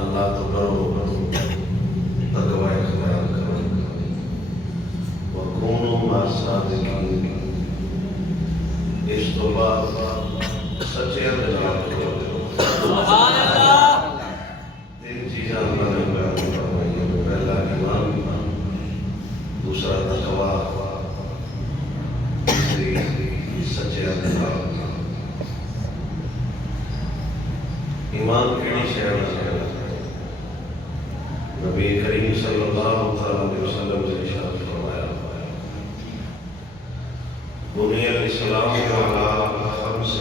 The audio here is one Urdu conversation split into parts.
اللہ تو ڈرو تقوی اختیار کرو وکونوا مع الصادقین اس تو بعد سچے اندر سبحان اللہ. تین چیزیں اللہ نے بیان فرمائی ہیں، پہلا ایمان، دوسرا تقوی، تیسری سچے اندر. ایمان کیڑی شے ہے؟ نبی کریم صلی اللہ علیہ وسلم نے ارشاد فرمایا بنی الاسلام علی خمس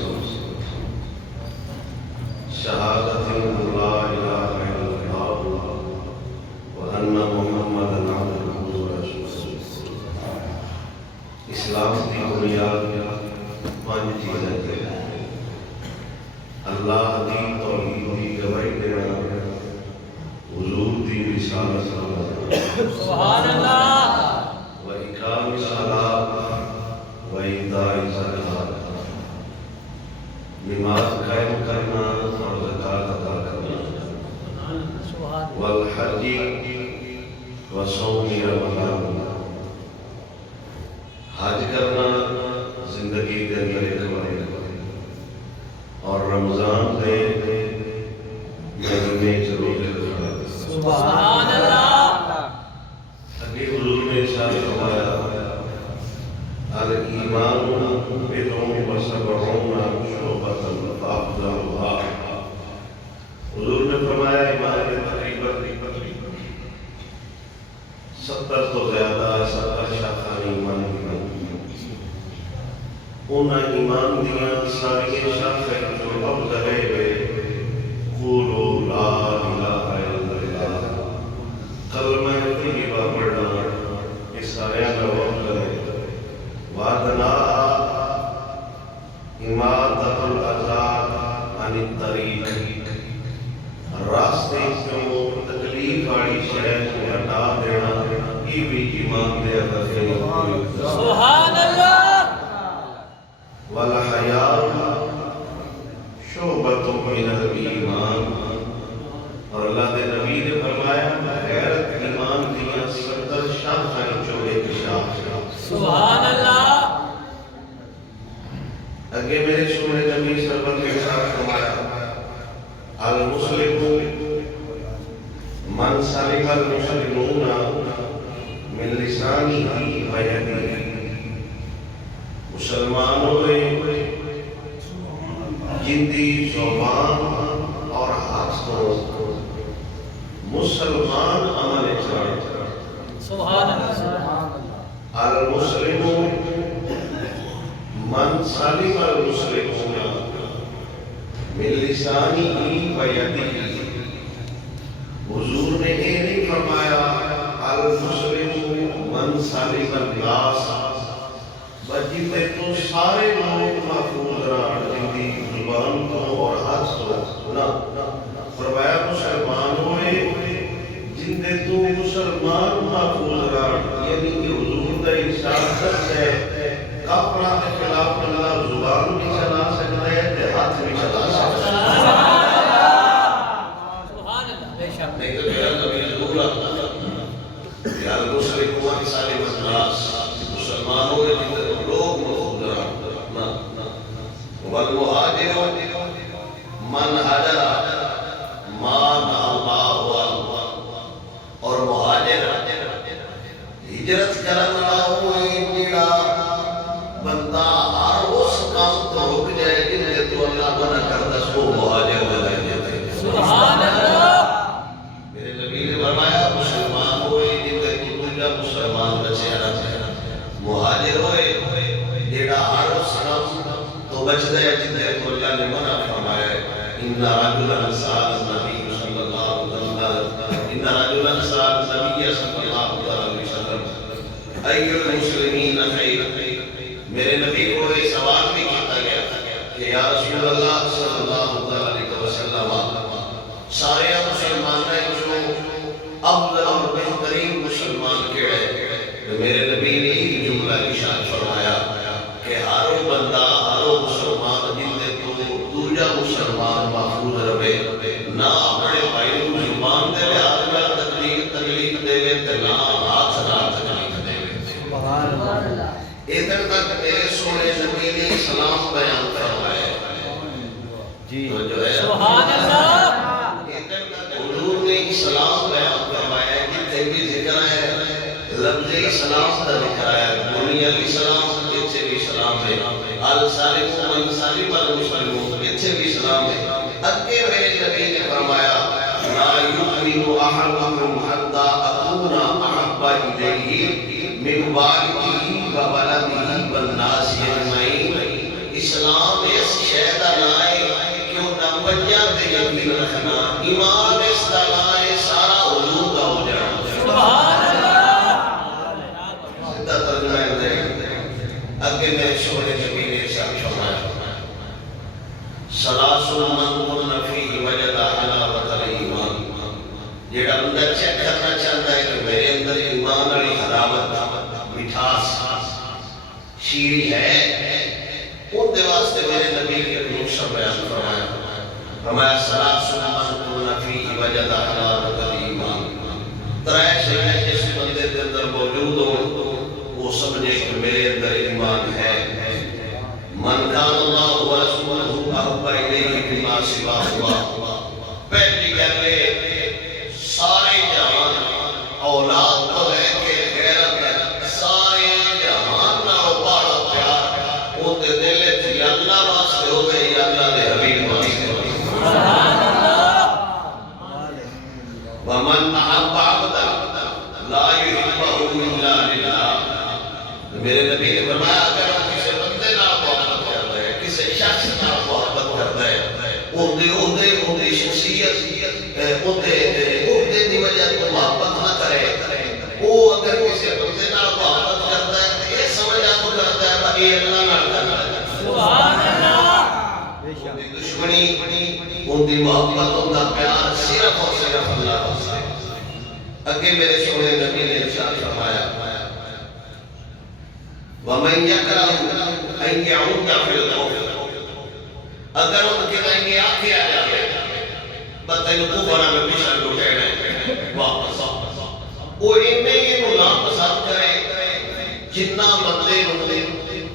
شہادت ان لا الہ الا اللہ وان محمدا عبدہ ورسولہ. اسلام کی بنیاد پانچ چیزیں ہیں: اللہ دی توحید کی گواہی دینا، حضور دی رسالت سبحان اللہ. و اقام الصلاۃ و ایتاء الزکوٰۃ، نماز قائم کرنا اور زکوٰۃ ادا کرنا، والحج و صوم رمضان، حج کرنا زندگی کے اندر ایک بار، اور رمضان دے مہینے ضرور رکھنا. سبحان اللہ. اگے حضور نے ارشاد فرمایا الایمان بضع و سبعون شعبۃ فافضلها. حضور نے فرمایا ایمان کے تقریباً 70 تو زیادہ 70 شاخیں ایمان کی. انہاں ایمان دیاں ساری شاخیں جو افضل ہے قولوا لا الہ الا اللہ، کلمہ طیبہ پڑھنا، یہ سارے کا افضل ہے. وادناہا اماطۃ الاذی عن الطریق، راستے سے تکلیف والی شے کو ہٹا دینا، یہ بھی ایمان دے اندر ہے. سبحان اللہ. والحیاء شعبۃ من الایمان، اور اللہ دے نبی نے فرمایا غیرت ایمان دیاں 70 شاخیں چوں ایک شاخ ہے. سبحان اللہ. اگے میرے سونے نبی سرور کے ساتھ فرمایا المسلم من سلم المسلمون من لسانه و یده، مسلمان ہوئے جن دی زبان اور ہاتھ تو مسلمان عمل چاہے. سبحان اللہ. المسلم من سلم المسلمون من لسانه و یده. حضور نے یہ نہیں فرمایا المسلم من سلم الناس، بجی میں تو سارے لوگ محفوظ رہا جن کی زبان تو اور ہاتھ تو نہ. فرمایا مسلمان ہوئے جن دے تو مسلمان محفوظ رہا، یعنی کہ حضور کا ارشاد ہے کافراں کے خلاف اللہ زبان بھی چلا سکتا ہے تے ہاتھ بھی چلا سکتا ہے. سبحان اللہ. بے شک. نہیں تو میرا نبی ضرور آتا یا المسلم من سلم الناس، مسلمان ہوئے جن دے لوگ محفوظ رہا. والمہاجر من ہاجر ما نہا اللہ عنہ، اور مہاجر ہجرت کرن والا ہوئے جیڑا بندہ ہر اس کام تو رک جائے جن دے تو اللہ منع کردا سو مہاجر بنائے جاتے ہیں. سبحان اللہ. میرے نبی نے فرمایا مسلمان ہوئے جن دے تو دوجا مسلمان بچے رہتے ہیں، مہاجر ہوئے جیڑا ہر اس کام تو بچ گیا جن دے تو اللہ نے منع فرمایا ہے. ان رجلا سأل النبی صلی اللہ علیہ وسلم، ان رجلا سأل النبی صلی اللہ علیہ وسلم ای المسلمین خیر. میرے نبی کو یہ سوال بھی کیا گیا کہ یا رسول اللہ صلی اللہ علیہ وسلم سارے مسلمان جو افضل اور بہترین مسلمان کیڑے؟ میرے نبی نے ایک جملہ ارشاد فرمایا کہ ہر بندہ ہر مسلمان جن دے تو دوجا مسلمان محفوظ رہے، نہ اپنے بھائی سلام کا ذکر آیا بنی علیہ السلام اتھے بھی سلام ہے آل سالم من سالم المسلمون اتھے بھی سلام ہے اگے میرے نبی نے فرمایا لا یؤمن احدکم حتی اکون احب الیہ من والدہ و ولدہ والناس اجمعین اسلام اس شہدہ لائے کیوں نمبجہ تے یقین رکھنا ایمان اس لائے سارا حضور کا ہو جانا سبحان اگے میں شوہر نبی نے ارشاد فرمایا ثلاث من كن فيه وجد حلاوة الایمان جیڑا بندہ چیک کرنا چاہتا ہے کہ میرے اندر ایمان والی حلاوت مٹھاس شیریں ہے ان دے واسطے میرے نبی کے نقشہ بیان فرمایا ثلاث من كن فيه وجد حلاوة الایمان ترائے شیئے جس بندے کے اندر موجود ہو وہ سمجھے کہ میرے اندر ایمان ہے من کان اللہ و رسولہ احب الیہ مما سواہ پہلی گلے سارے جہان اولاد تو ہے کہ غیرت ہے سارے جہان نہ بڑا پیار وہ تے دل وچ یا اللہ واسطے ہو گئے یا اللہ دے حبیب واسطے سبحان اللہ ومن احب عبدا لا يحبه الا للہ میرے نبی نے فرمایا اگر وہ کسی بندے نال محبت کرتا ہے کسی شخص نال محبت کرتا ہے اودے شخصیت اودے دی وجہ تو محبت نہ کرے وہ اگر کسی بندے نال محبت کرتا ہے یہ سمجھا تو کرتا ہے کہ یہ اللہ نال کرتا ہے سبحان اللہ دشمنی ان دی محبت ان کا پیار صرف اور صرف اللہ واسطے اگے میرے سونے نبی نے ارشاد فرمایا وَمَنْ يَكْرَهُ أَنْ يَعُودَ فِي الْكُفْرِ اگر ان کے لئے یہ آنکھیں آ جائے بطن کفرہ میں پیشہ لوٹے رہے واپس وہ انہیں یہ نام پسند کرے جتنا بندے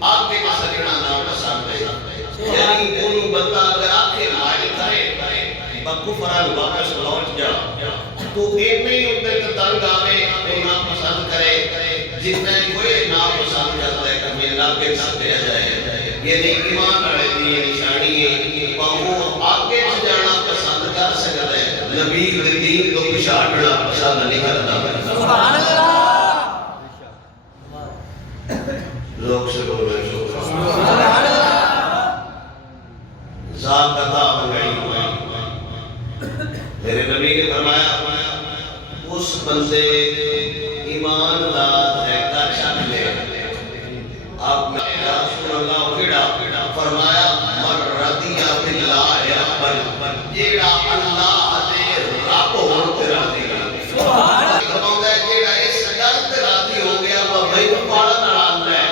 آنکھیں کا سکڑا نام پسند ہے یعنی ان بندہ اگر آنکھیں مائل کرے بکفرہ واپس لوٹ جا تو انہیں ان کے تنگ آوے وہ نام پسند کرے جتنا کوئی نام پسند کرتا ہے کہ میرا کے ساتھ دیا جائے یہ نہیں ایمان والے دی نشانی ہے وہ آگے جانا پسند کر سکتا ہے نبی دین کو پچھاڑنا پسند نہیں کرتا سبحان اللہ لوگ سے بول رہے سبحان اللہ ذاکتہ منگئی میرے نبی نے فرمایا اس بندے ایمان دار ہے کا شک لے آپ میں رسول اللہ کیڑا فرمایا من رضی باللہ ربا جیڑا اللہ دے رب ہون تے راضی ہے سبحان اللہ فرماتا ہے جیڑا اس گل تے راضی ہو گیا وہ بھائی پاڑا نال ہے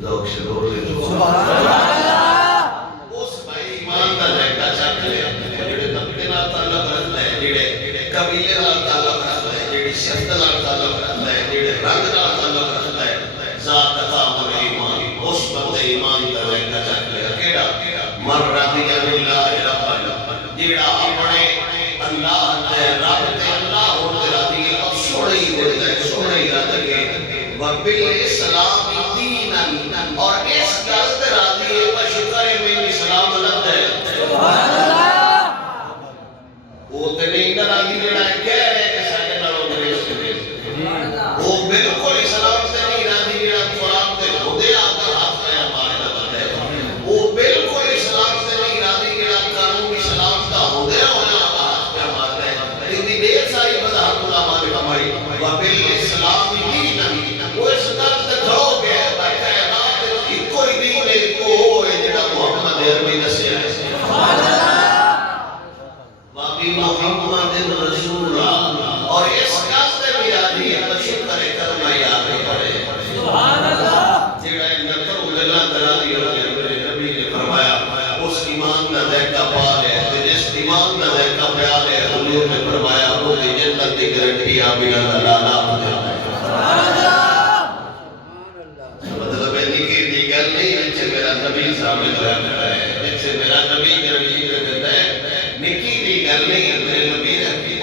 لوگ سے بول رہے سبحان اللہ اس بھائی ایمان دا ذائقہ چکھ لے جڑے طبقے نال تعلق رکھدا ہے جڑے قبیلے نال تعلق رکھدا ہے جڑی صحت نال تعلق رکھدا ہے جڑے رنگ نال تعلق رکھدا ہے ذات قام ایمان اس بندے ایمان دا ذائقہ چکھ لے کیڑا من رضی باللہ ربا جڑا اپنے اللہ دے رب تے اللہ ہون تے راضی ہے اور سوڑی دے تے سوڑی رد کے وبالاسلام دینا اور اس گل تے راضی ہے کہ شکر ہے میں اسلام لد ہے سبحان اللہ وہ تے نہیں راضی جڑا کہہ رہے کہ ساڈے نال انگریز تے وہ بالکل اسلام تے نہیں راضی جڑا قرآن تے خودے آپ کا ہاتھ پہ مارے دا بندہ ہے وہ بالکل اسلام تے نہیں راضی جڑا قانون اسلام دا ہوندے ہویا آپ کا ہاتھ پہ مارتا ہے ان دی ڈھیر ساری وضاحت علماء نے فرمائی وبالاسلام دینا وہ اس گل تے کھڑو گے کائنات کی کوئی دین نہیں کو جڑا محمد عربی دسیا ہے سبحان اللہ وابی محمد رسول اور اس گل تے بھی راضی ہے تو شکر کرنا یاد کرے سبحان اللہ جڑا نبی اللہ تعالی دی میرے نبی نے فرمایا اس ایمان کا ذائقہ پا لے تے جس ایمان کا ذائقہ پا لے حضور نے فرمایا وہ جنت کی گارنٹی آپ بنا اللہ نہ سبحان اللہ مطلب ہے نکی دی گل نہیں ہے میرا نبی سامنے رہتا ہے جس سے میرا نبی گارنٹی کرتا ہے نکی دی گل نہیں ہے میرے نبی نے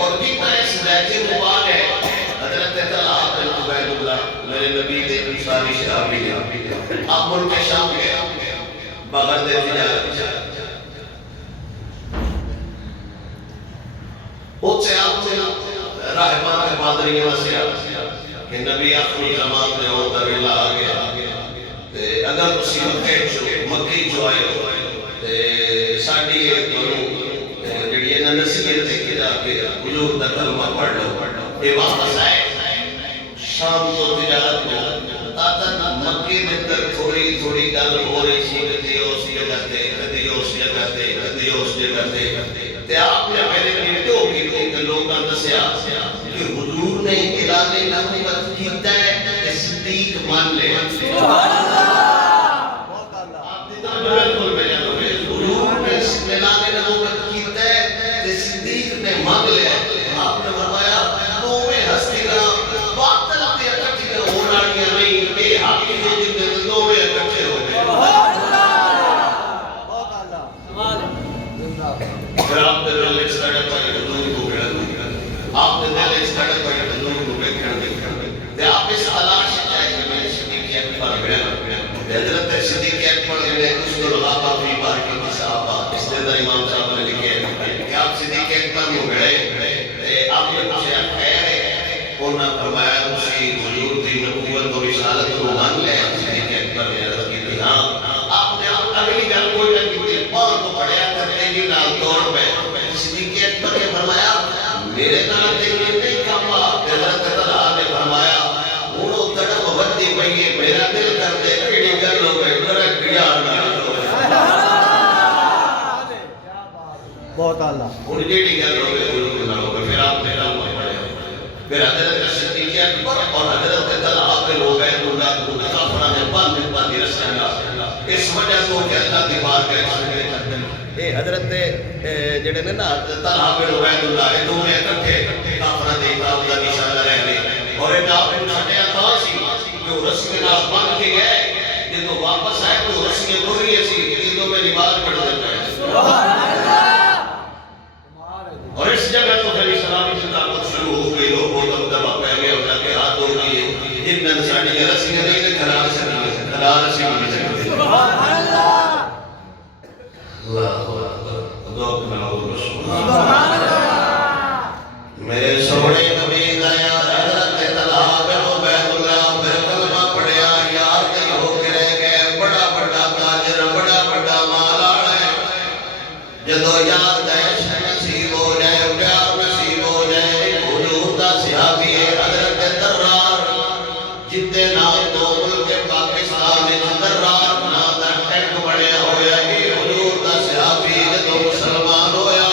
سیچے مبارک ہے حضرت طلحہ بن عبید اللہ میرے نبی دے انصاری صحابی نے اب ملک شام گیا بغیر دے تجارت اس سے آپ سے راہبان کے پادری کے وسیع کہ نبی آخری زمان میں وہ در اللہ آ گیا اگر تسی مکی جو آئے ہو ساڑھی جڑی ہے نصیحت ہے کہ جا کے حضور دا کلمہ پڑھ لو یہ واپس آئے شام تو تجارت میں آتا مکی میں تک تھوڑی تھوڑی گل ہو رہی سی کدی اس جگہ تے کدی اس جگہ تے کدی اس جگہ تے تے آپ نے پہلے نیٹو کی کہ لوگاں دسیا کہ حضور نے اعلان نبوت کیتا ہے کہ صدیق مان لے سبحان اللہ آپ نے تو بالکل بیان ہو گئے حضور نے اعلان نبوت کیتا ہے کہ صدیق نے مان لیا آپ نے فرمایا دو میں ہستی کا باطل تے اکٹھی ہون والیاں نہیں بے حق کے جن دو میں اکٹھے ہو گئے سبحان اللہ سبحان اللہ پھر آپ نے دل اس طرح پر حضور کو گھڑ آپ نے دل اس طرح پر حضور کو گھڑ تے آپ اس تلاش چاہے کہ میں صدیق اکبر گھڑ حضرت صدیق اکبر نے اس کو لغابہ فی بارکی کی صحابہ اس نے در امام صاحب نے لکھے کہ آپ صدیق اکبر کو گھڑے آپ نے پوچھا خیر ہے انہوں نے فرمایا اسی حضور دی نبوت اور رسالت کو مان لے صدیق اکبر نے عرض کی تھی ہاں آپ نے اگلی گل کوئی نہ کی پاؤں تو پڑیا کرنے کی نال توڑ پہ صدیق اکبر نے فرمایا میرے نال دیکھنے نہیں کھاپا حضرت طلحہ نے فرمایا انہوں تڑپ ودی پئیے میرا دل کر دے کیڑی گل ہو گئی میرا پیار نہ بہت اعلیٰ ان جیڑی گل ہو گئی حضور نہ ہو گئی پھر آپ نے کلمہ پڑھا پھر حضرت صدیق اکبر اور حضرت طلحہ بن عبید اللہ کو کافروں نے باندھی رسیاں اس وجہ کو کہ اللہ دی بار کے اے حضرت جڑے نے نا طلحہ بن عبید اللہ اے دو میں اکٹھے کافروں دے اقرار دا نشانہ رہنے اور اے آپ نے چھڈیا تھا سی جو رسی نال باندھ کے گئے جدوں واپس آئے تو رسیاں ٹوٹ گئی سی جدوں میں نماز پڑھ دیتا ہے سبحان اللہ اور اس جگہ تو پھر اسلامی خلافت شروع ہو گئی لوگ بہت دبا پہ گئے ہو جا کے ہاتھ دھو کیے جن میں ساڑی رسیاں نہیں تھے کھلار سے نہیں سکتے سبحان اللہ اللہ ذوق میں ہو رسول سبحان اللہ میرے سونے نبی دا یار حضرت طلحہ بن عبید اللہ پھر کلمہ پڑھیا یار نہیں ہو کے رہ گئے بڑا بڑا تاجر بڑا بڑا مال والا ہے جدو یار دا نصیب ہو جائے پیار نصیب ہو جائے حضور دا صحابی ہے حضرت درار جتے نام دو ملک پاکستان وچ درار نام دا ٹینک بنیا ہویا ہے حضور دا صحابی جدو مسلمان ہویا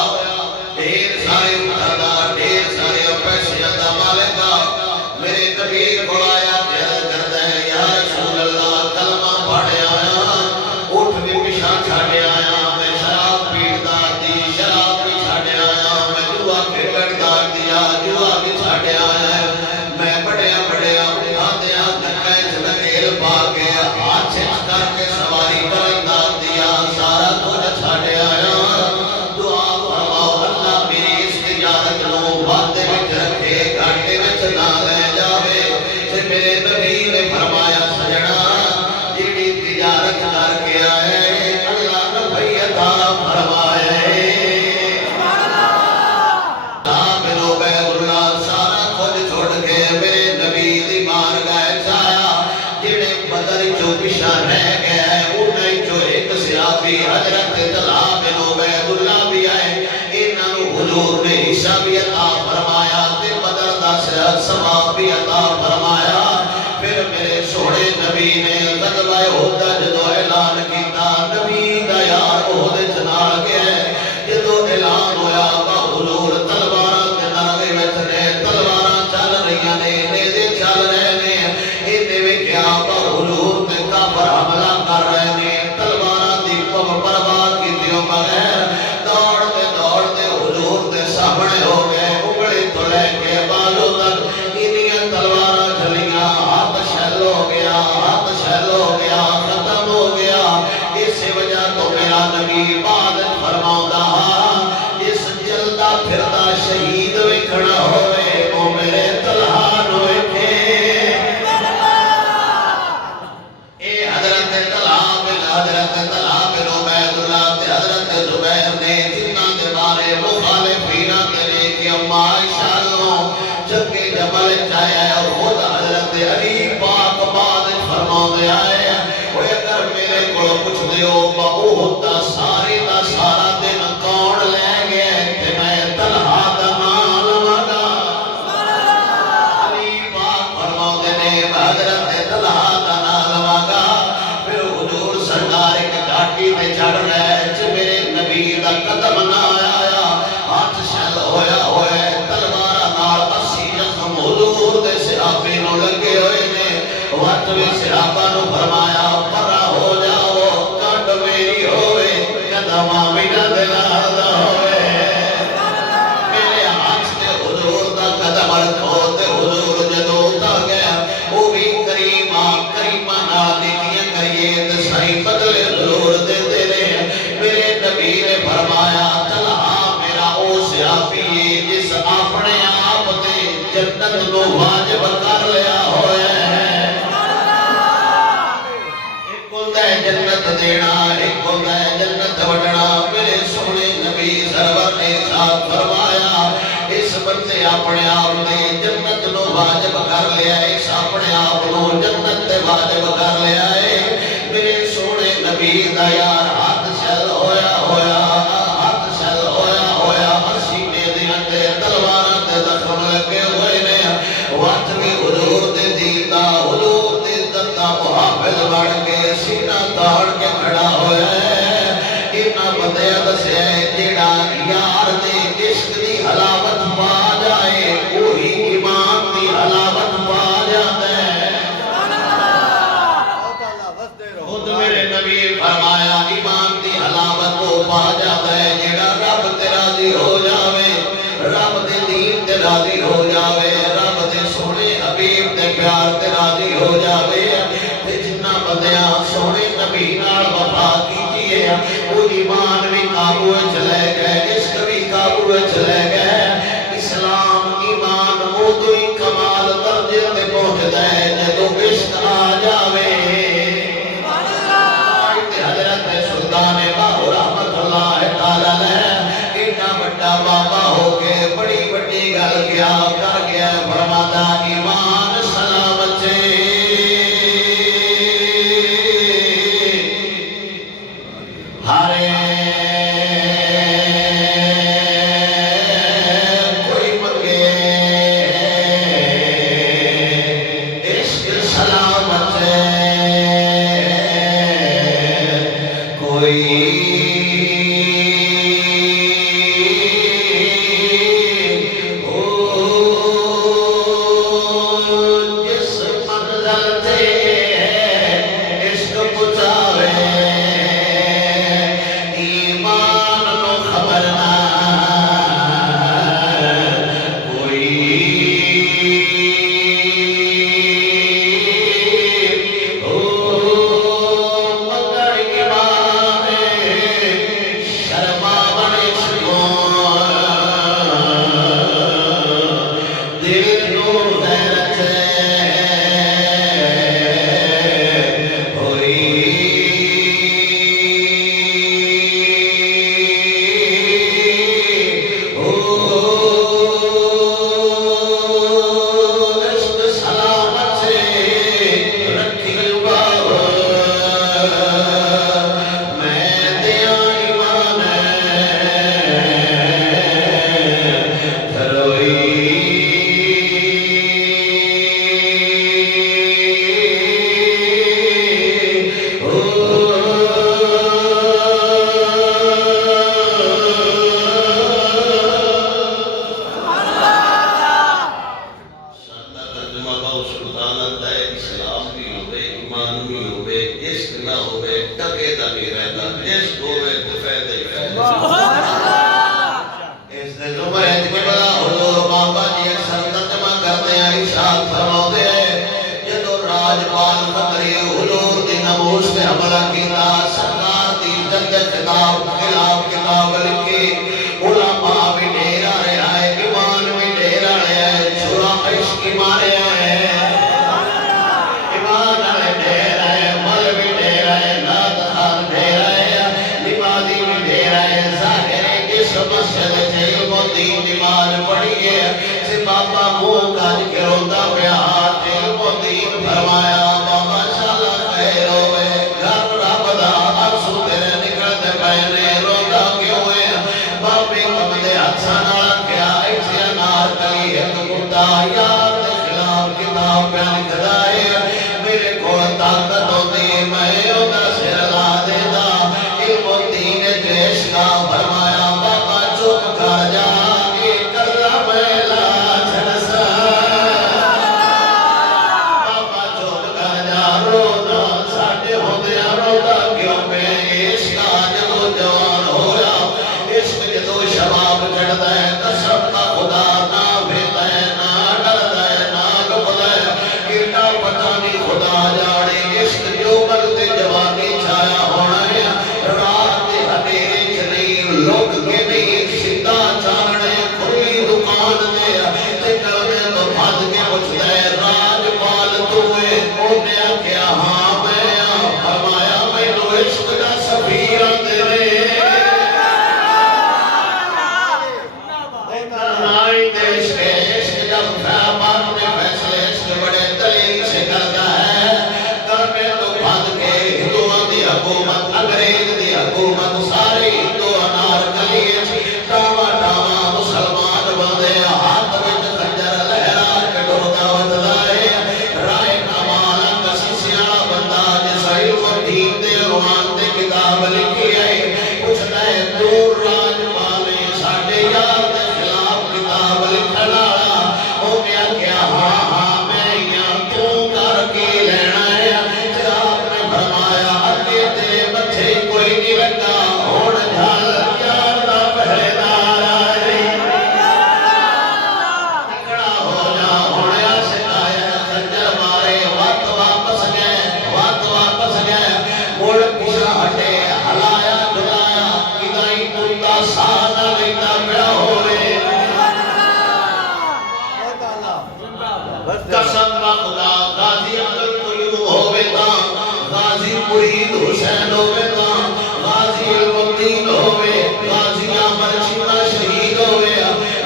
ڈھیر سارے اٹھادا ڈھیر سارے پیسے دا مالک میرے نبی کو آیا عرض کردا ہے یا رسول اللہ کلمہ پڑھیا آیا اٹھ کے پیچھے چھڈ آیا میں شراب پیتا دی شراب بھی چھڈ آیا میں جوا کھیڈدا دیا جوا بھی چھڈ آیا میں بڑیا بڑیا آندیاں دکے چنگیل پا کے ہاتھ کر کے سواری کردا دیا سارا کچھ چھڈ آیا دعا فرماؤ اللہ میری اس تجارت نو وعدے وچ رکھے گھاٹے وچ نہ لے جاوے تے میرے نبی نے فرمایا سجنا جیڑی تجارت کر کے آئے اللہ نفع عطا فرمائے بن عبید اللہ سارا کچھ چھوڑ کے میرے نبی دی بارگاہ آیا جڑے بدر جو پیچھے رہ گئے انہیں جو ایک صحابی حضرت طلحہ بن عبید اللہ بھی آئے انہاں نوں حضور نے حصہ بھی عطا فرمایا تے بدر دا ثواب بھی عطا فرمایا پھر میرے سونے نبی نے غزوہ احد جدو اعلان کیتا نبی دا یار احد وچ نال گیا جدو اعلان ہویا با حضور تلواراں تے نرغے وچ نے تلواراں چل رہیاں نے نیزے چل رہے نے اینے ویکھیا با حضور تے کافر حملہ کر رہے نے تلواراں دی پرواہ کیتیوں بغیر دوڑتے حضور دے سامنے ہو گئے انگلی تو لے کے بالوں تک انیاں تلواراں چلیاں ہاتھ شل ہو گیا ہاتھ شل ہو دیا ہے وہ اگر میرے کو کچھ دیو بہت سارے دا سارا دن کون لے گیا کہ میں طلحہ دا نام لواگا علی پاک فرماتے نے حضرت طلحہ دا نام لواگا پھر حضور سرکار ایک گھاٹی تے چڑھ رہے جو میرے نبی دا قدم نہ آیا ہاتھ شل ہویا ہوئے تلوارہ نال اسی زخم حضور دے صحابی نو لگے ہوئے نے وقت بھی صحابہ نو فرمایا پرا ہو جاؤ کٹ میری ہوئے قدم آمینہ دلال دا ہوئے میرے ہاتھ سے حضور دا قدم رکھو تے حضور جدو دا گیا وہ بھی کریمہ نال دیکھیاں کریے تے صحیح بدلے حضور دے دے رہے میرے نبی نے فرمایا طلحہ میرا او صحابی جس اپنے آپ دے جنت نو واجب کر لیا ہوئے ایک ہوتا ہے جنت دینا ایک ہوتا ہے جنت وڈنا میرے سونے نبی سرور نے ساتھ فرمایا اس بندے اپنے آپ دے جنت نو واجب کر لیا اس اپنے آپ نو جنت دے واجب کر لیا ہے میرے سونے نبی دا یار ہاتھ چل ہویا ہویا ہاتھ چل ہویا ہویا سینے دیاں تے تلواراں تے زخم لگے ہوئے نے وقت بھی حضور دے دین دا حضور دے دتا محافظ بن کے سینہ تاڑ کے کھڑا ہویا ہے انہاں بندیاں دسیا جیڑا یار دے عشق دی حلاوت پا جائے وہی ایمان دی حلاوت پا جاتا ہے خود میرے نبی فرمایا ایمان دی حلاوت کو پا جاتا ہے جیڑا رب تے راضی ہو جاوے رب دے دین تے راضی ہو جاوے رب دے سونے حبیب تے پیار تے راضی ہو جاوے تے جنہ بندیاں سونے نبی نال وفا کیجئے وہ ایمان بھی قابو چلے گئے عشق بھی قابو چلے گئے اسلام ایمان موتو ہی کمال درجے تے پہنچ دے جدو عشق آ جاوے حضرت سلطان باہو رحمت اللہ تعالی اتنا بڑا بابا ہو کے بڑی بڑی گل کیا کر گیا فرماتا ایمان سلامت ہارے کوئی منگے عشق سلامت جس منزل تے عشق پہنچاوے ایمان نو خبر نہ کوئی مگر ایمان شرما بنے شکو دل نو غیرت بابا منہ کاج کے روندہ پیا دل و دین فرمایا بابا شالا پہنے روتا کیوں ہے باپی کمدے حدثہ نال کیا ایسے انار کلی ایک کتا یاد خلاف کتاب پہ لکھدا ہے میرے کو طاقت ہوتی میں اندر سر لا دیتا علم و دین جیش کا فرمایا بابا چپ کر جا یہ کرنا میں لا چھڑسا بابا چپ کر جا رونا ساڑھے ہوتے روتا کیوں میں عشق جدو جوان ہویا عشق جدو شباب چڑھتا ہے قسم کا خدا نہ بھیتا ہے نہ ڈرتا ہے نہ لکھتا ہے کیٹا پتہ نہیں خدا جاڑے عشق جو بلتے جوانی چھایا ہونا ہے رات دے ہٹیرے چلی لوگ کے نہیں سدھا چانے کھلی دکان دے تے کلمے تو بھد کے پچھتا ہے راج پال توئے اونے کیا ہاں میں فرمایا میں تو عشق کا سفیر تیرے نائی دیش کے عشق جب فیمان نے فیصلے عشق بڑے دلیل سے کرتا ہے کرنے تو بھد کے ہندوان دی حکومت انگریز دی حکومت ساری ہندو انار کلیج ٹاوا ٹاوا مسلمان بندے ہاتھ وچ خنجر لہرا کٹوتا ودلائے رائے کمالا کسی سیاہ بندہ جس علم و دین دے روان دے کتاب لکھی ہے پوچھتا ہے دور راج والے ساڑھے یار دے خلاف کتاب لکھنا ہو گیا کیا ہاں ہاں میں یہاں کیوں کر کے لینا ہے کہ آپ نے فرمایا اگے تیرے بچے کوئی نہیں لگا ہوڑ جھال یار دا پہلے دار آئے تکڑا ہو جا ہوڑیا سکھایا خنجر مارے وقت واپس گئے موڑ پیشا ہٹے ہلایا جلایا کدائی مردہ سادہ لیتا پڑا ہوئے قسم با خدا غازی عبد القیوم ہوئے تا غازی مرید حسین ہوئے تا غازی علم الدین ہوئے غازی عمر شیطہ شہید ہوئے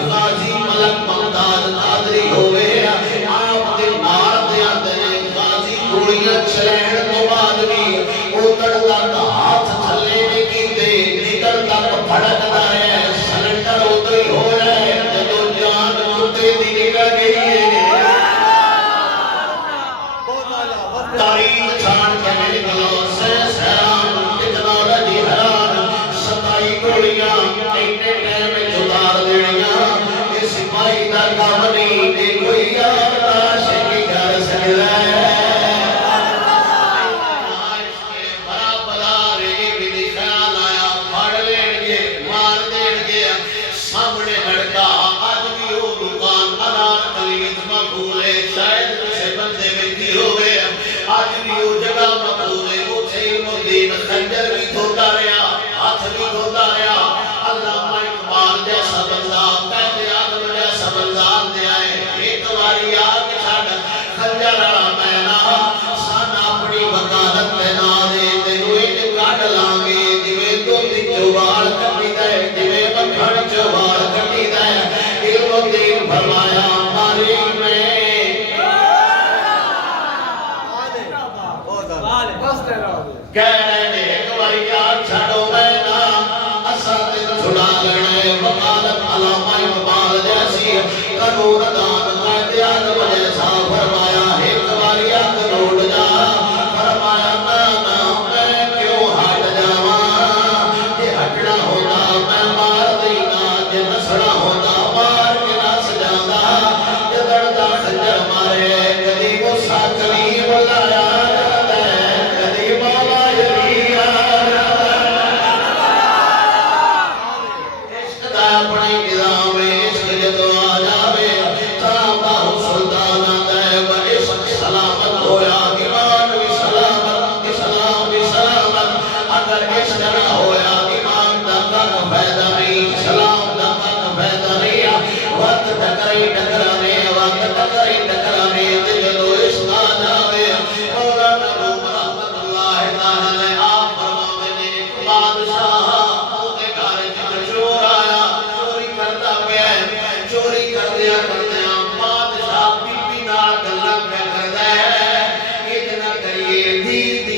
غازی ملک ممتاز قادری ہوئے آپ دے نار دے آتے غازی گوڑیاں چلین تو بعد بھی اوتر تک ہاتھ چلے نہیں کی دے نکل تک پھڑک دائے سلنڈر ادھر ہی ہو رہے جدو جان مردے دی نکل گئی ہے تاریخ چھاڑ کے نکلو سے سیران ٹیکنالوجی حیران ستائی گوڑیاں اینے ٹیم جدار دیڑیاں یہ سپاہی دا کام نہیں دے کوئی یاد راشے کی گھر سکتا ہے اس کے بڑا بلا رہی بھی دی خیال آیا پھاڑ لین گے مار دین گے سامنے لڑکا آج بھی ہو دکان انار کلیت مقبولے شاید کسے بندے بیٹھی ہوئے آج بھی وہ جگہ مقبولے وہ علم الدین خنجر بھی دھوتا رہا ہاتھ بھی دھوتا رہا علامہ اقبال جیسا بندہ قائد اعظم جیسا بندہ دے آئے ایک باری آگ چھاڑ خنجر آڑا مینا سانا اپنی وکالت میں نہ دے تینو ایک کاٹ لانگے جوے دو دی چوبال کٹی دائے جوے مکھڑ چوبال کٹی دائے علم الدین فرمایا ہماری میں کہہ رہے نے ایک باری یاد چھاڑو میں نا اثر دن چھڑا لڑے وکالت علامہ اقبال جیسی قانون دان قائد اعظم جیسا فرمایا ایک باری یاد لوٹ جا فرمایا نا میں کیوں ہٹ جاواں یہ ہٹنا ہوتا میں مار دینا یہ نسڑا ہوتا مار کے نس جانا یہ دردہ خنجر مارے کدی وہ ساکلی بلایا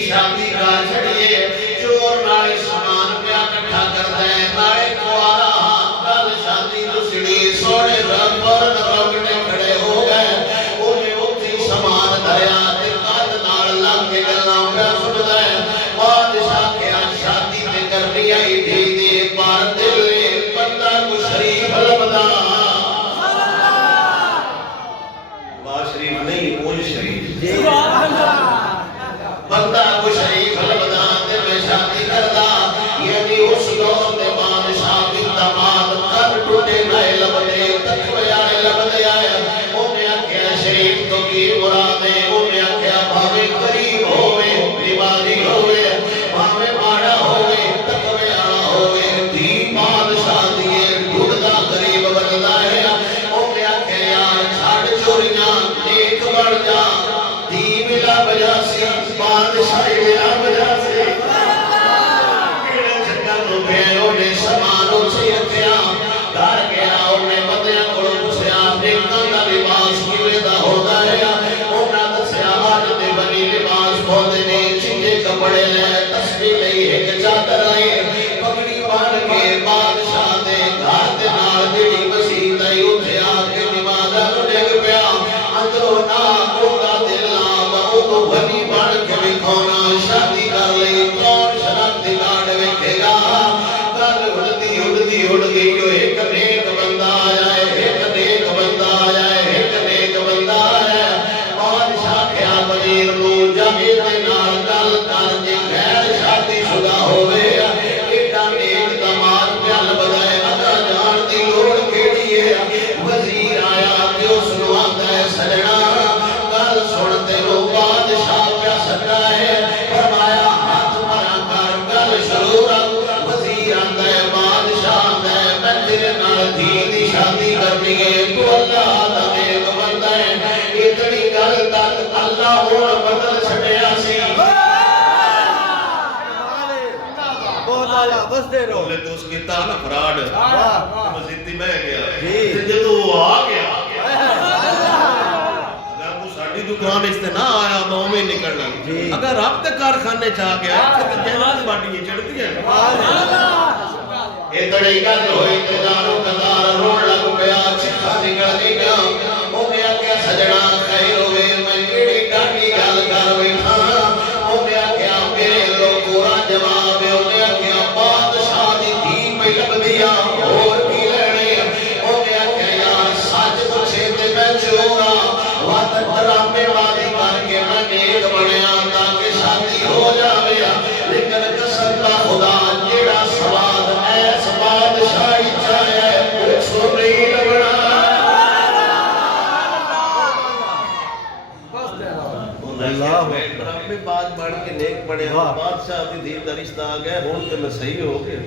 شادی کا چھڑیے چور نالی سامان پیا لیے تو اللہ دا نیک بندہ ہے اتنی گل تک اللہ ہون بدل چھڑیا سی بہت اعلیٰ بس دے رہو بولے تو اس کی تانا فراڈ مسیتی بہ گیا جی۔ جدو وہ آ گیا اگر وہ ساڑی دکان اس تے نہ آیا میں ہمیں نکلنا جی۔ اگر آپ تے کارخانے چاہ گیا تو جہاز باٹی چڑھتی ہے اتنی گل ہوئی تے دارو قدار روڑ لگ پیا چکھا نکل گیا ہو گیا کیا سجنا خیر ہوئے میں کیڑی گاڑی گل کر بیٹھا ہو گیا کیا میرے لوگوں را جواب انہیں کیا بادشاہ دی دھی پہ لب دیا اور کی لڑے ہو گیا کیا یار سچ پوچھے تے میں چورا وقت ڈرامے بازی کر کے میں نیک بنیا تاکہ شادی ہو جاوے لیکن قسم دا خدا جیڑا سواد ایس بادشاہی چاہے پوچھو نہیں لگنا اللہ ڈرامے باز بڑھ کے نیک بڑے بادشاہ دی دھی دا رشتہ آ گیا ہون تے میں صحیح ہو گیا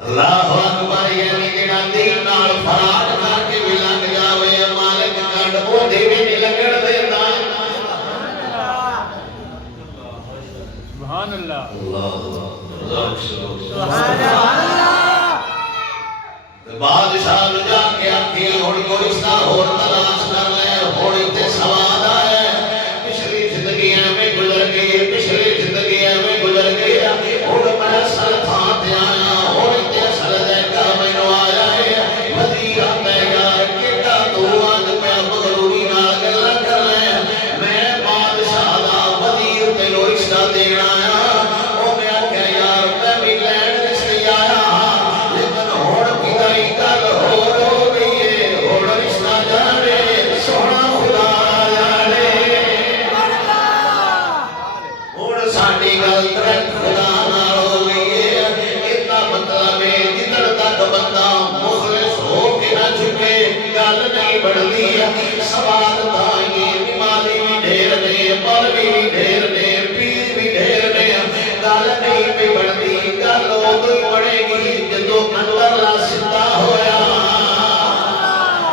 اللہ اکبر یعنی جڑا دین نال فراڈ کر کے بھی لگ جاوے مالک کنڈ او دی بھی نہیں لگن دیندا سبحان اللہ بادشاہ نو جا کے آکھیا ہن کوئی رشتہ ہور تلاش کر لے ہن تے سواد آیا پچھلی زندگی میں گزر گئی پچھلی زندگی میں گزر گئی ہن میں اصل تھاں تے آیا ہن تے اصل دے کر مینوں آیا ہے وزیر آندا یار کیڑا تو اج میں مغروری نال گلاں کر لے میں بادشاہ دا وزیر تینوں رشتہ دینا آیا او میں آکھیا یار میں بھی لین رشتے آیا لیکن ہن کدائی گل ہو گئی ہے ہن رشتہ جانے سونا خدا جانے ہن ساڈی گل ترک خدا نال ہو گئی ہے اتنا مطلب ہے جدھر تک بندہ مخلص ہو کے نہ جھکے گل نہیں بڑھتی سوال تھائیے بیماری بھی ڈھیر نے مولوی بھی ڈھیر نے پیر بھی ڈھیر نے گل نہیں بھی بڑھتی گل ادو ہی بڑھے گی جدو اندرلا سدھا ہویا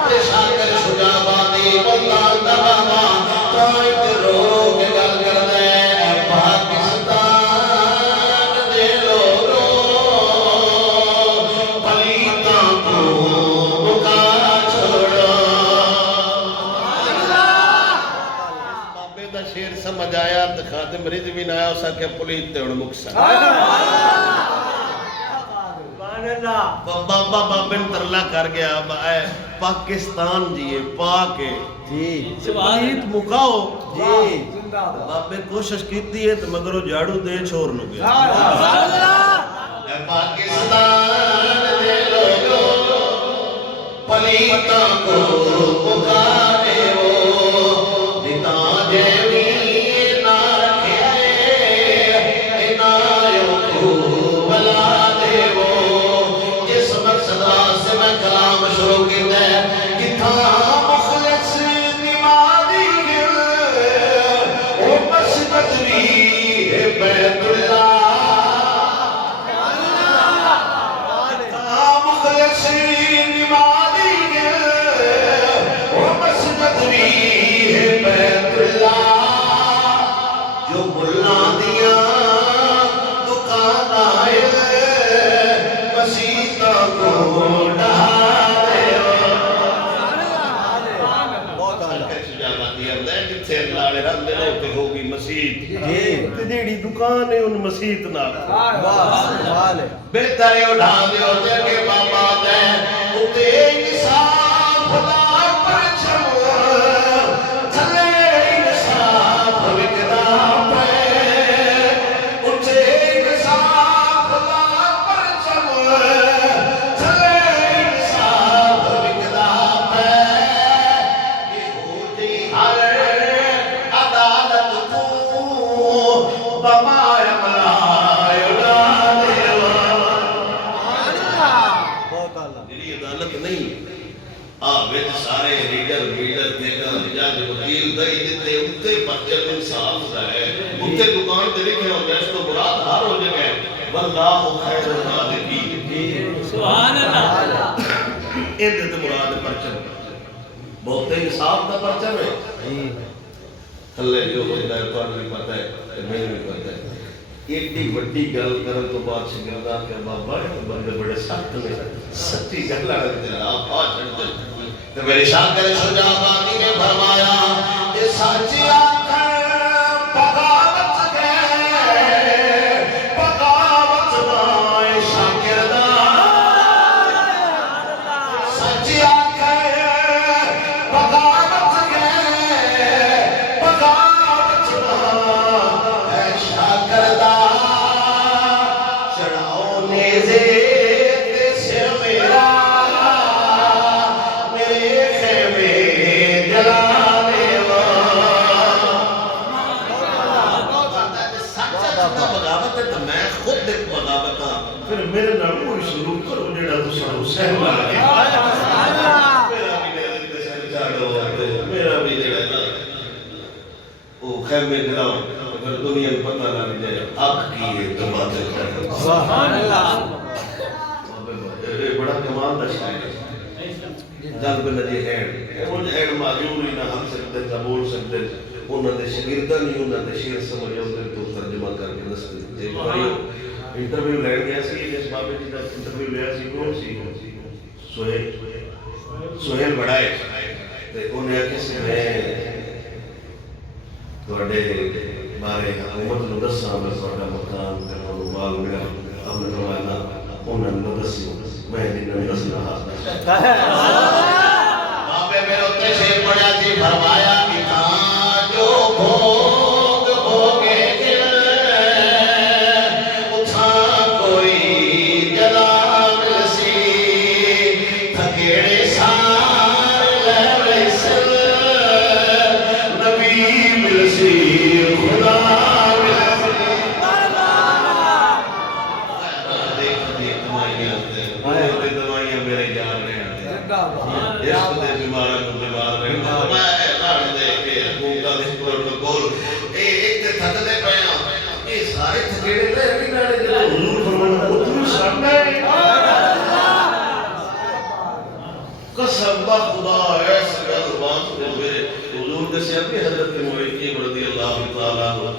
تے شاکر شجاع بادی ملتان دا بابا تائیں تے رو کے گل کردا ہے پاکستان دے لوگو پلیتاں کو مکا چھوڑو بابے دا شیر سمجھ آیا تے خادم رضوی نہ آیا اسا کہ پلیت تے ہن مکسا سبحان اللہ بابا بابن ترلا کر گیا اے پاکستان جیے پاک ہے جی پلیت مکاؤ جی بابے کوشش کیتی ہے تو مگر وہ جھاڑو دے چھوڑ نو گیا اے پاکستان دے لوگو پلیتاں کو مکانے ہو نتا جیوی نہ رکھے انایوں کو بلا دے وہ جس مقصد سے میں کلام شروع کیتا ہے کتھاں مخلص نمازی گل او مسجد بھی ہے بیت اللہ کتھاں مخلص نمازی گل او مسجد بھی ہے بیت اللہ جو ملا دیا دکان آئے مسیطہ کو ڈھالے بہت اعلیٰ جتھے اللہ نے رہندے نے تے ہوگی مسیت جی تے جیڑی دکان ہے ان مسیت نہ واہ سبحان ہے بہتر ہے اٹھا دیو تے کہ بابا دے اتے انصاف دا پرچم تھلے انصاف وکدا پے اتے انصاف دا پرچم تھلے انصاف وکدا پے یہ ہوتی ہر عدالت کو بمائے ملائے اڑا دیوا بہت اعلیٰ میری عدالت نہیں وچ سارے لیڈر دیکھا جج وکیل دئی دتے اتے پرچم انصاف دا ہے اتے دکان تے لکھے ہوندے اس تو مراد ہر ہو جگہ واللہ خیر الرازقین سبحان اللہ یہ مراد پرچم بہت انصاف کا پرچم ہے تھلے جو ہوتا ہے تو بھی پتہ ہے میں بھی پتہ ہے ایڈی وڈی گل کرن تو بعد شگرداں کہ بابا بندے بڑے سخت نے سچی گل لگتے آپ آ چڑھتے تو میری شان کرے شجاع آبادی نے فرمایا یہ سچی آنکھیں بغاوت گئے بغاوت دائیں شاگرداں سچی آنکھیں بغاوت گئے بغاوت دائیں شاگرداں چڑھاؤ نیزے میرے نال کوئی سلوک کرو جڑا تساں حسین لا کے میرا بھی جڑا نا او خیمے دلاؤ اگر دنیا کو پتہ لگ جائے حق کی ہے تو باتیں کریں سبحان اللہ یہ بڑا کمال دا شاعر ہے جنگ نجی ہے وہ ہے معذور ہی نہ ہم سکتے نہ بول سکتے انہاں دے شاگرداں نہیں انہاں دے شعر سمجھ اوندے تو ترجمہ کر کے دستے انٹرویو لے گیا سی جس بابے جی کا انٹرویو لیا سی کون سی سہیل بڑائے تے انہیں آکھیا سی میں تواڈے بارے حکومت نوں دساں میں تواڈا مکان تے مال میرا ہم نے فرمایا نا انہاں نوں دسیو میں نہیں دسنا بابے میرے اوتے شعر پڑھیا سی فرمایا کہ جو بھوگ بھوگے قسم خدا ایسا زبان سے میرے حضور کے سے اپنی حضرت معیقی رضی اللہ تعالیٰ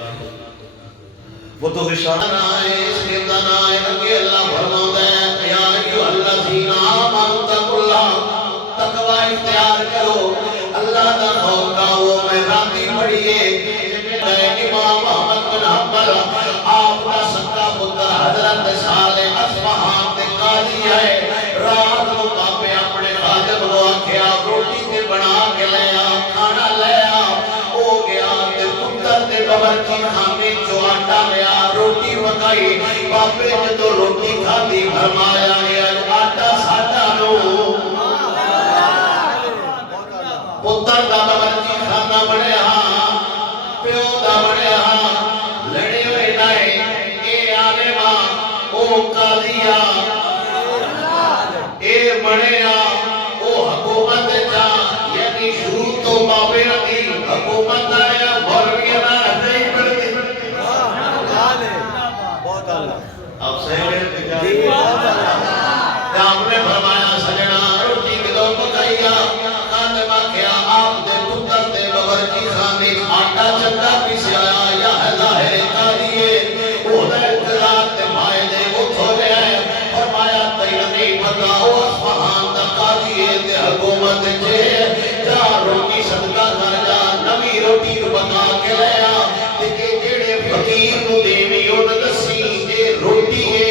وہ تو اشارہ آئے اس کے اندر آئے نبی اللہ فرماؤں دے یا ایو اللہ زینہ آمان تک اللہ تقوی اختیار کرو اللہ دا خوف کا وہ میں راتی پڑھئے امام احمد بن حنبل آپ کا سکا پتر حضرت صالح اصفہان تے قاضی ہے رات کو باپے اپنے خادم کو آکھیا روٹی تے بنا کے لیا کھانا لیا ہو گیا تے پتر تے ببر کی کھانے جو آٹا لیا روٹی پکائی باپے نے تو روٹی کھاتی فرمایا ہے آٹا ساٹا لو پتر دا ببر کی کھانا بڑھیا پیو دا بڑھیا لڑے ہوئے نائے اے آنے ماں او قاضیہ اے بڑھیا او حکومت جا یعنی شروع تو بابے دی حکومت آیا مولوی نہ نہیں پڑتی بہت اللہ آپ صحیح ہے آپ نے فرمایا سجنا روٹی کے دو پکائیا خاتمہ کیا آپ دے پتر دے بغر کی خانے آٹا چنگا پیسے آیا یا ہے ظاہر قاضیے او دے اطلاع تے مائے دے وہ تھولے آئے فرمایا تیرہ نہیں پتا او اصفہان دا قاضیے تے حکومت جے جا روٹی صدقہ کر جا نمی روٹی کو پکا کے لیا تے جیڑے فقیر کو دیوی ان دسی اے روٹی اے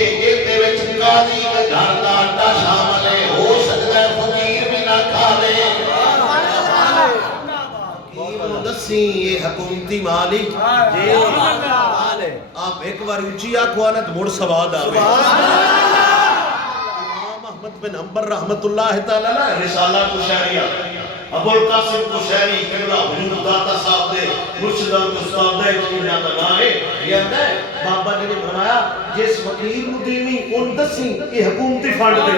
تے وچ قاضی کے گھر دا آٹا شامل ہے ہو سکتا ہے فقیر بھی نہ کھا لے دسی یہ حکومتی مالی آپ ایک بار اونچی آنکھوانا تو مڑ سواد آوے امام احمد بن حنبل رحمت اللہ تعالیٰ رسالہ کشاریہ ابو القاسم کشاری قبلہ حضور داتا صاحب دے مرشدان کو استاد دے دنیا کا نائے یہ آتا ہے بابا جی نے فرمایا جس فقیر کو دیوی ان دسی یہ حکومتی فنڈ دے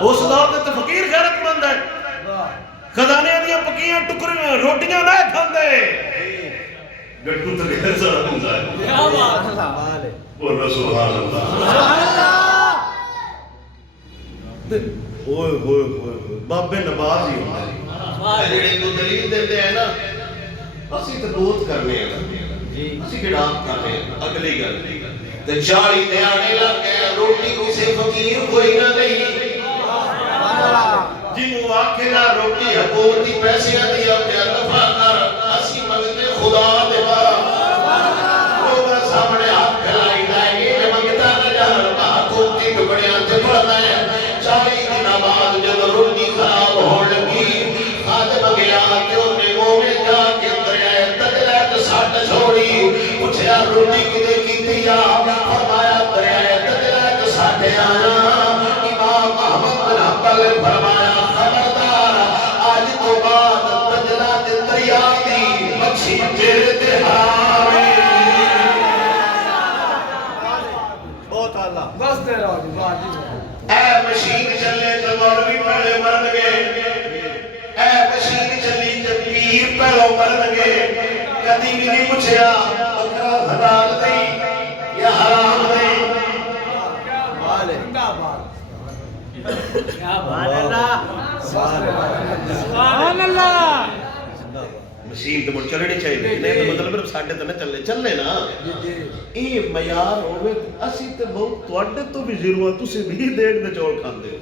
اس دور تے فقیر غیرت مند ہے خزانے دیا پکیاں ٹکریاں روٹیاں نہ کھاندے گٹو تو غیر سارا ہوندا ہے کیا بات کمال ہے بولو سبحان اللہ سبحان اللہ ہوئے ہوئے ہوئے بابے نواز ہی ہوندے جڑے کو دلیل دیندے ہیں نا اسی تبوت کرنے ہیں جی اسی کڑام کرنے ہیں اگلی گل تے 40 دیانے لگ گئے روٹی کسے فقیر کوئی نہ نہیں جنوں آکھے نا روٹی حکومتی پیسیاں دی اپنے دفع کر اسی منگتے خدا دے لوگاں سامنے ہاتھ پھیلائی جائے گی میں منگتا نہ جان حکومتی ٹکڑیاں تے پڑھنا ہے 40 دن بعد جب روٹی خراب ہون لگی خادم گیا کہ انہیں مومن جا کے دریائے دجلہ تے سٹ چھوڑی پوچھا روٹی کدے کیتی آ فرمایا دریائے دجلہ تے سٹ آیا امام احمد بن حنبل نے فرمایا خبردار آج تو بعد دجلہ تے دریا دی مچھی میرے تے حرام ہے بہت اعلیٰ بس دے رہا جی واہ جی اے مشین چلے تو مولوی پہلے مرن گے اے مشین چلی تو پیر پہلو مرن گے کدی بھی نہیں پوچھیا بکرا حلال نہیں یا حرام نہیں کمال ہے زندہ باد کیا بات سبحان اللہ سبحان اللہ زندہ باد مشین تو مڑ چلنی چاہیے نہیں تو مطلب ساڈے تو نہ چلے نا جی جی یہ معیار ہوے اسی تے بہت تواڈے تو بھی زیرو تسی بھی دیکھ دے چول کھاندے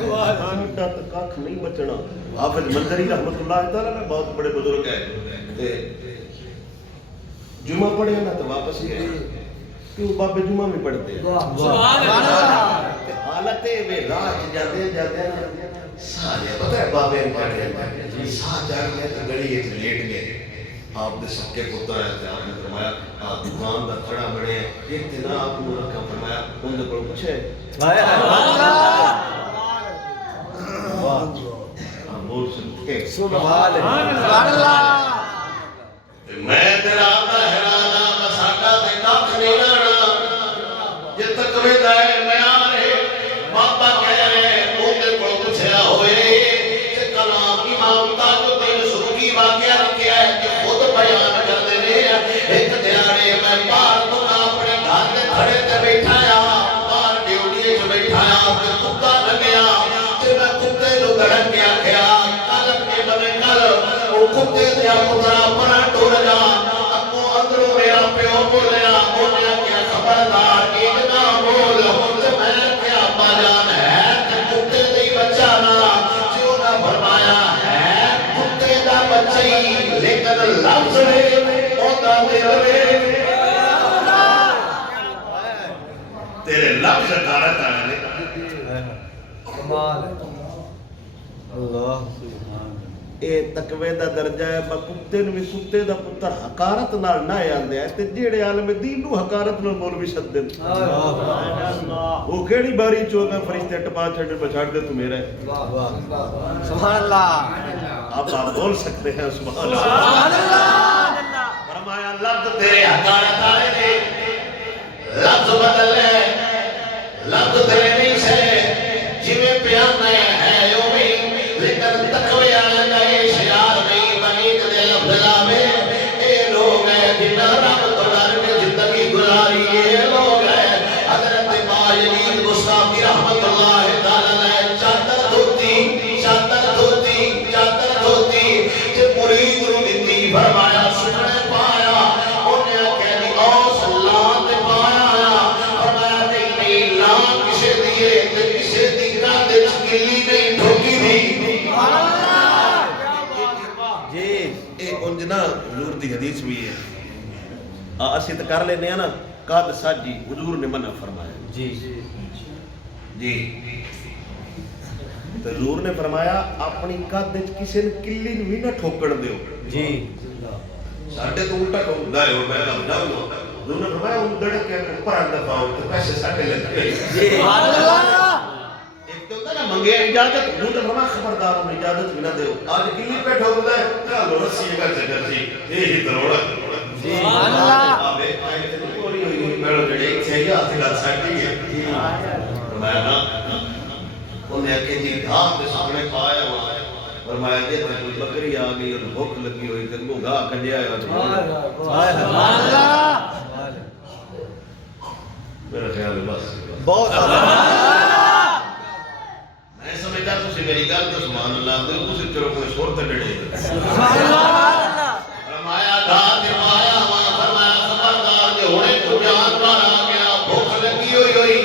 ہو ساڈا تو کھ نہیں بچنا حافظ منظری رحمت اللہ تعالی نے بہت بڑے بزرگ ہے تے جمعہ پڑھے نا تو واپس گئے کیوں بابے جمعہ بھی پڑھتے ہیں سبحان اللہ تے حالت میں راہ جاتے جاتے سارے پتہ ہے بابے پڑھے جی سا جا گئے تو گڑی ایک لیٹ گئے آپ نے سب کے پتر ہے آپ نے فرمایا آپ دکان دا کھڑا بڑے ایک دن آپ کو رکھا فرمایا ان دے کو پوچھے آپ بول سکتے سبحان اللہ میں تیرا بہرانا مساقہ تے کاکھ نہیں لانا جب تک ویدہ ہے میں آرے بابا کہہ رہے ان دے کو پوچھیا ہوئے کہ کلام امام تاج الدین سبکی واقعہ کیا ہے کہ خود بیان کر دے رہے ایک دیاڑے میں باہر تو اپنے گھر دے کھڑے تے بیٹھایا باہر ڈیوٹی وچ بیٹھایا تے کتا لگیا تے میں کتے نوں گڑن گیا کیا کل کے بنے کل وہ کتے دیا پترا پر ٹر جا اپو اندروں میرا پیو بولیا بولیا کیا خبردار ایک نہ بول تے میں کیا باجان ہے تے کتے دی بچہ نہ جو نہ فرمایا ہے کتے دا بچہ ہی لیکن لفظ ہے اوندا دل میں تیرے لفظ کارت آنے کمال ہے اللہ اے تقوی دا درجہ ہے با کتے نو بھی کتے دا پتر حقارت نال نہ آندے ہے تے جیڑے عالم دین نو حقارت نال مولوی سدن وہ کیڑی باری چوگا فرشتے ٹپا چھڑ بچاڑ دے تو میرا ہے سبحان اللہ آپ بول سکتے ہیں سبحان اللہ فرمایا لفظ تیرے حقارت آئے دے لفظ بدل ہے لفظ تیرے نہیں سے جویں پیان ہے یوں بھی لیکن تقوی آنے گئے شیار نہیں بنی کدے لفظ لاوے اے لوگ ہیں جنہ رب تو ڈر کے زندگی گزاری یہ لوگ ہیں حضرت باجید مصطفی رحمت اللہ تعالی چادر دھوتی جب مرید نو دتی فرمایا سکھنے پایا انہیں کہنی اوس اللہ تے پایا فرمایا نہیں لا کسے دیئے تے کسے دی کاندے چکلی نہیں ٹھوکی دی جی اے انجنا حضور دی حدیث بھی ہے اسی تو کر لینے ہیں نا قد ساجی حضور نے منع فرمایا جی جی تو حضور نے فرمایا اپنی قد وچ کسے نے کلی بھی نہ ٹھوکڑ دیو جی ساڈے تو الٹا ٹھوکدا ہے میں سمجھاؤں حضور نے فرمایا ان دڑک کے اوپر آندا پاؤ تے پیسے ساڈے لگ گئے سبحان اللہ ایک تو ہوتا نا منگے اجازت حضور نے فرمایا خبردار ہم اجازت بھی نہ دیو آج کلی پہ ٹھوکدا ہے چلو رسی کا چکر سی یہی تروڑا سبحان اللہ ابے آئے تے پوری ہوئی میرے جڑے چاہیے ہاتھ گل ساڈی ہے میں نا انہیں کہ جی دھام دے سامنے پایا ہوا فرمایا جی کوئی بکری آ گئی اور بھوک لگی ہوئی تے کو گاہ کڈیا ہے سبحان اللہ میرا خیال ہے بس بہت میں سمجھتا تسی میری گل تو سبحان اللہ تے تسی چلو کوئی سور تے ڈڑے فرمایا داد مایا ہوا فرمایا خبردار جو ہونے کو جانور آ گیا بھوک لگی ہوئی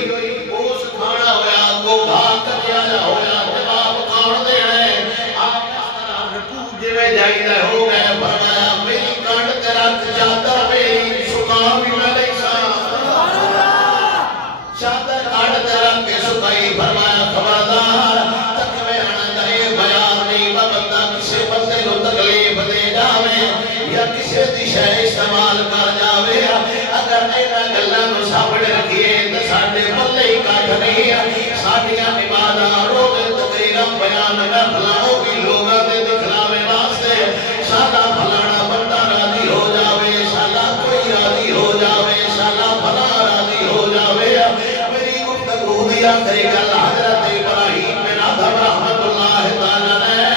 اس کھانا ہویا کو گاہ کڈیا ہویا جواب کون دینے آپ اس طرح رکوع جویں جائیدا ہو گئے فرمایا میری کنڈ تے رکھ چادر میری سکا بھی نہ لئی چادر کاٹ تے رکھ کے سکائی فرمایا خبردار تکوے آنا دے بیان نہیں بندہ کسی بندے کو تکلیف دے جاوے یا کسی دی شے استعمال کر جاوے اگر اینا گلاں نوں سامنے رکھیے تے ساڈے بلے ہی کٹ نہیں ساڈیاں عبادات روزے تقریراں بیان کر بلاؤ بھی لوگاں دے دکھلاوے واسطے ساڈا فلانا بندہ راضی ہو جاوے ساڈا کوئی راضی ہو جاوے ساڈا فلاں راضی ہو جاوے میری گفتگو دی آخری گل حضرت ابراہیم بن ادھم رحمۃ اللہ تعالی نے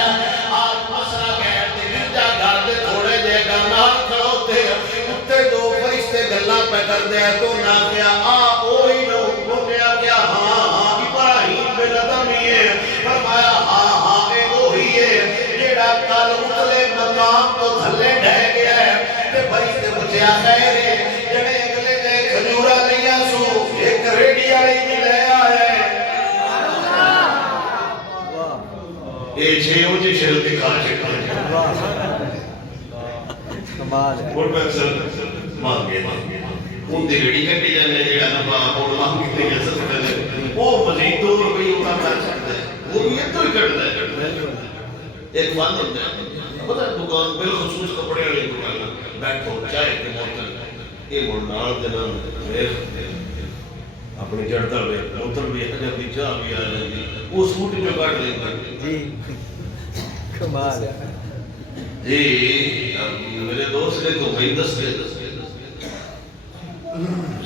آپ مسئلہ کہہ تے گرجا گھر دے تھوڑے جے گھر نال کھڑوتے اُتے دو فرشتے گلاں پہ کردے تو نہ کیا اوہی نو بولیا کیا ہاں ابراہیم بن ادھم ہی ہے فرمایا ہاں اے وہی ہے جیڑا کل اتلے مقام تو تھلے ڈہ گیا ہے تے فرشتے پوچھیا خیر ہے جڑے اگلے دے کھجورا لیا سو ایک ریڈی والی بھی لے آئے اے چھے اونچے شیر دکھا چکا کمال ہے اور پیسر مانگے ان دی ریڈی کٹی جانے جیڑا نبا اور مانگی تے جیسا سکتے وہ مزید 2 روپے اٹھا کر سکتے ہیں وہ بھی یہ تو ہی کٹتا ہے ایک فن ہوتا ہے پتہ ہے دکان بالخصوص کپڑے والی دکان بیٹھو چائے کے موتر یہ مرنال دنان اپنی جڑتا ہوئے موتر بھی حجر دی چاہ بھی آ جائے وہ سوٹ جو کٹ لیں گے جی کمال ہے جی میرے دوست نے تو بھئی 10 کے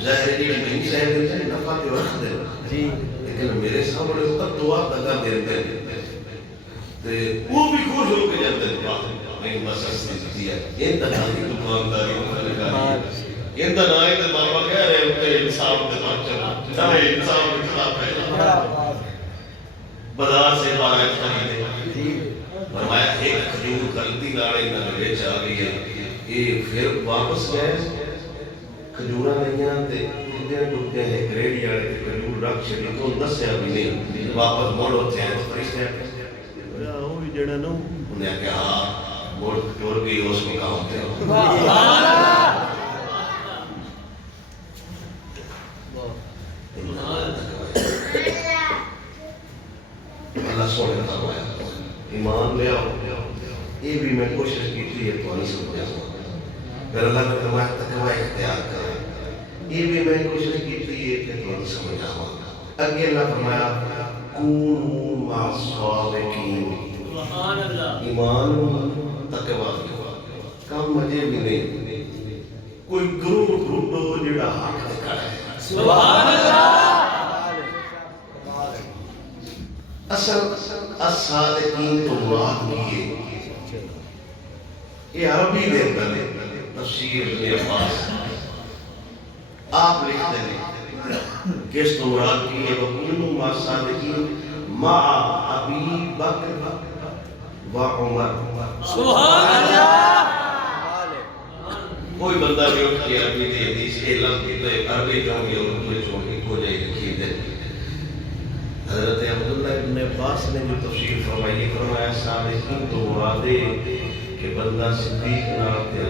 ظاہر ہے کہ نہیں صاحب دیتے ہیں نفع کے وقت دے جی لیکن میرے سامنے ہوتا دعا دگا دیتے ہیں وہ بھی خوش ہو کے جاتے ہیں نہیں بس اسلی دیا انتہائی دکانداری مخلقاری انتہائی دے ماما کہہ رہے ہوتے انصاف دے ماچر چلے انصاف دے خلاف ہے بازار سے بارت خریدے فرمایا ایک کھجور غلطی ناڑے نہ لگے چاہ گئی ہے یہ پھر واپس گئے کھجورہ نہیں آتے ٹوٹے ہیں گریڈی آڑے تے کھجور رکھ چھڑی تو دسیا بھی نہیں واپس موڑ ہوتے ہیں تو فرشتے ہیں وہی جڑا نو انہیں کہا ہاں موڑ ٹور گئی اس مقام تے اللہ سونے فرمایا ایمان لے آؤ یہ بھی میں کوشش کی تھی ہے تو نہیں سمجھا پھر اللہ نے فرمایا تقوی اختیار کرو یہ بھی میں کوشش کی تھی ہے کہ تو نہیں سمجھا اگے اللہ فرمایا کونوا مع الصادقین ایمان تقوی کام مجھے بھی نہیں کوئی گروہ ڈھونڈو جڑا حق دکھا ہے سبحان اللہ اصل الصادقین تو مراد کیے یہ عربی دے اندر تفسیر ابن عباس آپ لکھتے ہیں کس تو مراد کیے وَقُلُّ مَا الصَّادِقِينَ مَعَ أَبِي بَكْرٍ وَعُمَرٍ سبحان اللہ کوئی بندہ بھی اٹھ کے عربی دے حدیث کے لفظ کی عربی چاہوں گی اور تمہیں چھوڑ کے کھو جائے لکھی دے حضرت عبداللہ ابن عباس نے جو تفسیر فرمائی فرمایا صادقین تو مراد ہے کہ بندہ صدیق نال تے